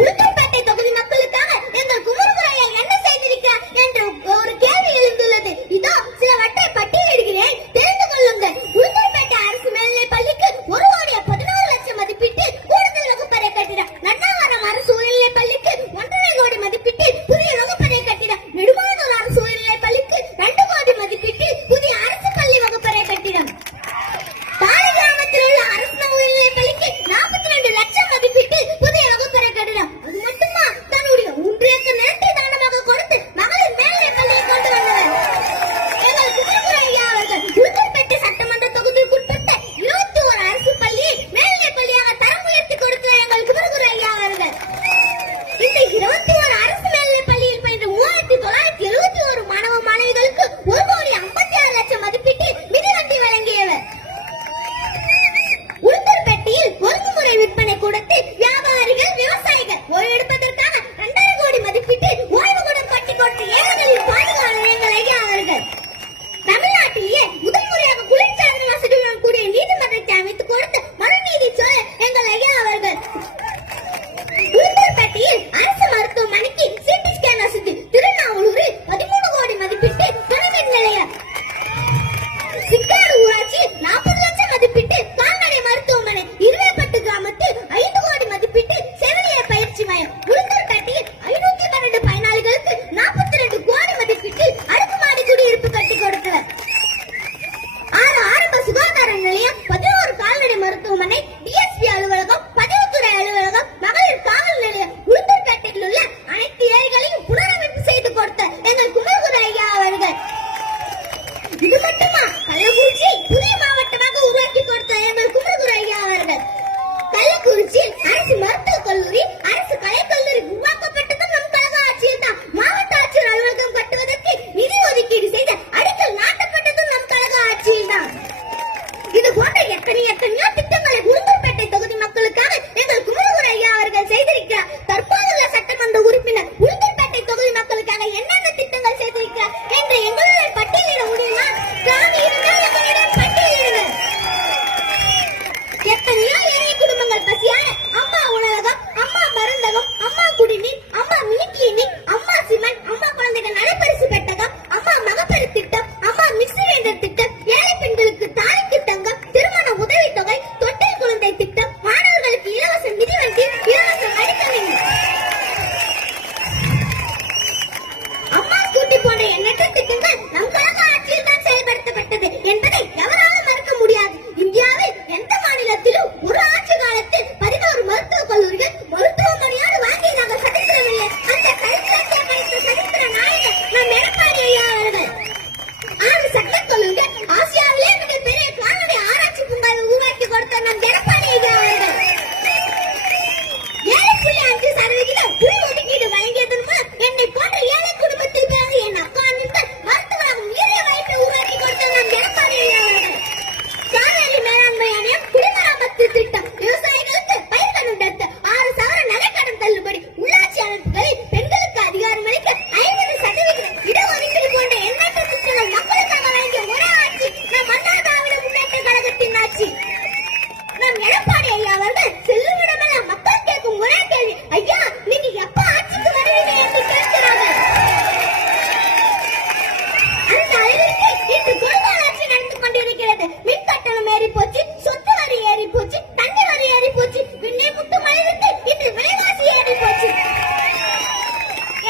உளுத்தூர்பேட்டை தொகுதி மக்களுக்காக எங்கள் குமரகுரு என்ன செய்திருக்கிறார் என்ற ஒரு கேள்வி எழுந்துள்ளது. இதோ சிலவற்றை பட்டியலிடுகிறேன், தெரிந்து கொள்ளுங்கள். உளுத்தூர்பேட்டை அரசு மேல்நிலைப் பள்ளிக்கு 1,14,00,000 மதிப்பீட்டில் கூடுதல் வகுப்பறை கட்டிடம். நன்னாவரம் அரசு உயர்நிலைப் பள்ளிக்கு 1,50,00,000 மதிப்பீட்டில் புதிய வகுப்பறை கட்டிடம். நெடுமானூர் அரசு உயர்நிலைப் பள்ளிக்கு 2 கோடி மதிப்பீட்டில் புதிய அரசு பள்ளி வகுப்பறை கட்டிடம். தாழை கிராமத்தில் உள்ள அரசு உயர்நிலைப் பள்ளிக்கு 42 லட்சம் மதிப்பீட்டில் புதிய வகுப்பறை கட்டிடம். அது மட்டுமா, தன்னுடைய 3 ஏக்கர் நிலத்தை தானமாக கொடுத்து மகளிர் மேல்நிலைப் பள்ளியை கொண்டு வந்தவர் எங்கள் குமரகுரு ஐயா அவர்கள். உளுத்தூர்பேட்டை சட்டமன்ற தொகுதிக்குட்பட்ட 21 அரசு பள்ளியை மேல்நிலைப் பள்ளியாக தரம் உயர்த்தி கொடுத்த எங்கள் குமரகுரு ஐயா அவர்கள். இந்த 21 அரசு மேல்நிலைப் பள்ளியில் பயின்ற 3,971 மாணவ மாணவிகளுக்கு 1,56,00,000 மதிப்பீட்டில் மிதிவண்டி வழங்கியவர். உளுத்தூர்பேட்டையில் ஒழுங்குமுறை விற்பனை கூடத்தில் வியாபாரிகள், விவசாயிகள் ஓய்வு எடுப்பதற்காக 2,5 கோடி மதிப்பீட்டில் ஓய்வு கூடம் கட்டி கொடுத்த ஏழைகளின் பாதுகாவலர் எங்கள் ஐயா அவர்கள். தமிழ்நாட்டிலேயே முதல் முறையாக குளிர்சாதன வசதியுடன் கூடிய நீதிமன்றத்தை அமைத்துக் கொடுத்து மறுநீதி சொல்ல எங்கள் ஐயா அவர்கள். உளுத்தூர்பேட்டையில் அரசு மருத்துவமனைக்கு சிடி ஸ்கேன் வசதி. திருநாவலூரில் 13 கோடி மதிப்பீட்டில் கணவன் நிலையம். சிக்காடு ஊராட்சியில் 40 லட்சம் மதிப்பீட்டில் கால்நடை மருத்துவமனை. இருவேப்பட்டு கிராமத்தில் 5 கோடி மதிப்பீட்டில் செவிலியர் பயிற்சி மையம். உளுத்தூர்பேட்டையில் 512 பயனாளிகளுக்கு 42 கோடி மதிப்பீட்டில் அடுக்குமாடி குடியிருப்பு கட்டி கொடுத்தவர். 6 ஆரம்ப சுகாதார நிலையம், 11 கால்நடை மருத்துவமனை, டிஎஸ்பி அலுவலகம், பதிவுத்துறை அலுவலகம், மகளிர் காவல் நிலையம். உளுத்தூர்பேட்டையில் உள்ள அனைத்து ஏரிகளையும் புனரமைப்பு செய்து கொடுத்த எங்கள் குமரகுரு ஐயா அவர்கள். இது மட்டுமா, கள்ளக்குறிச்சியில் புதிய மாவட்டமாக உருவாக்கி கொடுத்த எங்கள் குமரகுரு ஐயா அவர்கள். கள்ளக்குறிச்சியில் அரசு மருத்துவக் கல்லூரி, அரசு கலைக்கல்லூரி உருவாக்கப்பட்டதும் நம் கழக ஆட்சியில் தான். மாவட்ட ஆட்சியர் அலுவலகம் கட்டுவதற்கு நிதி ஒதுக்கீடு செய்த அடிக்கல் நாட்டப்பட்டதும் நம் கழக ஆட்சியில் தான். இது போன்ற எத்தனையோ திட்டங்களை உளுத்தூர்பேட்டை தொகுதி மக்களுக்காக எங்கள் குமரகுரு ஐயா அவர்கள் செய்திருக்கிறார். தற்போதுள்ள சட்டமன்ற உறுப்பினர் உளுத்தூர்பேட்டை தொகுதி மக்களுக்காக என்னென்ன திட்டங்கள் செய்திருக்கிறார் என்று எங்களுடன் பட்டியலிட முடியுமா? கிராமி இருந்தால் எங்களுடன் பட்டியலிடுங்கள். எத்தனையோ ஏழை குடும்பங்கள் பசியான அம்மா உணவகம், அம்மா மருந்தகம், அம்மா குடிநீர், அம்மா மினி கிளினிக், அம்மா சிமெண்ட், அம்மா குழந்தைகள் நடைபரிசு பெட்டகம், அம்மா மகப்பேறு திட்டம், அம்மா மிஸ்ரேண்டர் திட்டம், ஏழை பெண்களுக்கு தாலிக்கு தங்கம், திருமண உதவித்தொகை, தொட்டில் குழந்தை திட்டம், மாணவர்களுக்கு இலவச மிதிவண்டி, இலவச மடிக்கணினி, அம்மா ஸ்கூட்டி போன்ற எண்ணற்ற திட்டங்கள் நம் கழக ஆட்சியில் தான் செயல்படுத்தப்பட்டது என்பதை எவராலும் மறக்க முடியாது. இந்தியாவில் எந்த மாநிலத்திலும் ஒரு ஆட்சி காலத்தில் 11 மருத்துவக் கல்லூரிகள், மருத்துவமனையோடு வாங்கி நாங்கள் சரித்திரமில்லை. அந்த சரித்திரத்தை படைத்த சரித்திர நாயகர் நம் எடப்பாடி ஐயா அவர்கள். 6 சட்டக் கல்லூரிகள், ஆசியாவிலே மிகப்பெரிய கால்நடை ஆராய்ச்சி பூங்காவை உருவாக்கி கொடுத்த நம் எடப்பாடி ஐயா அவர்கள். 7.5% உள் ஒதுக்கீடு வழங்கியதன் மூலம் என்னை போன்ற ஏழை குடும்பத்தில் பிறந்த என் அக்கா அண்ணன்கள் மருத்துவராகும் உயரிய வாய்ப்பை உருவாக்கி கொடுத்த நம் எடப்பாடி ஐயா அவர்கள். காவேரி மேலாண்மை ஆணையம், குடிமராமத்து திட்டம், விவசாயிகளுக்கு பயிர்க்கடன் ரத்து, 6 சவர நகைக்கடன் தள்ளுபடி, உள்ளாட்சி அமைப்புகளில் பெண்களுக்கு அதிகாரம் அளிக்க 50% இடஒதுக்கீடு போன்ற எண்ணற்ற திட்டங்கள் மக்களுக்காக வழங்கிய ஒரே ஆட்சி நம் அண்ணா திராவிட முன்னேற்ற கழகத்தின் ஆட்சி. நம் எடப்பாடி ஐயா அவர்கள் செல்லுமிடமெல்லாம் மக்கள் கேட்கும் ஒரே கேள்வி, ஐயா நீங்க எப்ப ஆட்சிக்கு வருவீங்க என்று கேட்கிறார்கள். அந்த அளவிற்கு இன்று குறுகால ஆட்சி நடந்து கொண்டிருக்கிறது. மின் கட்டணம் ஏறி போச்சு, சொத்து வரி ஏறி போச்சு, தண்ணி வரி ஏறி போச்சு, விண்ணை முட்டும் அளவிற்கு இன்று விலைவாசி ஏறி போச்சு.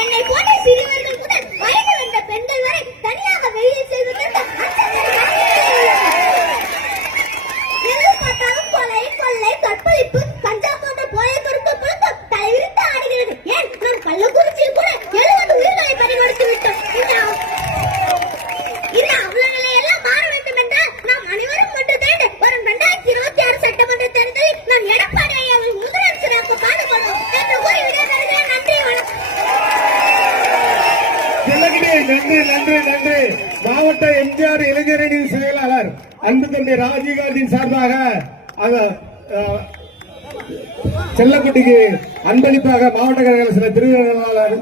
என்னை போன்ற சிறுவர்கள் முதல் வயது வந்த பெண்கள் வரை தனியாக வெளியில் செல்வதற்கு எங்கு பார்த்தாலும் கொலை, கொள்ளை, கற்பழிப்பு, கஞ்சா போன்ற போதை பொருட்கள் புழக்கம் தலைவிரித்து ஆடுகிறது. ஏன், நம் கள்ளக்குறிச்சியில் கூட 70 உயிர்களை பறிகொடுத்து விட்டோம். இந்த அவல நிலையெல்லாம் மாற வேண்டும் என்றால் நாம் அனைவரும் ஒன்று திரண்டு வரும் 2026 சட்டமன்ற தேர்தலில் நாம் எடப்பாடி ஐயாவின் முதலமைச்சராக பாடுபடுவோம் என்று கூறி விடைபெறுகிறேன். நன்றி, வணக்கம். நன்றி. மாவட்ட எம்ஜிஆர் இளைஞரணி செயலாளர் அன்பு தம்பி ராஜீவ்காந்தியின் சார்பாக செல்லக்குட்டிக்கு அன்பளிப்பாக மாவட்ட கழக சில திருவிழாளர்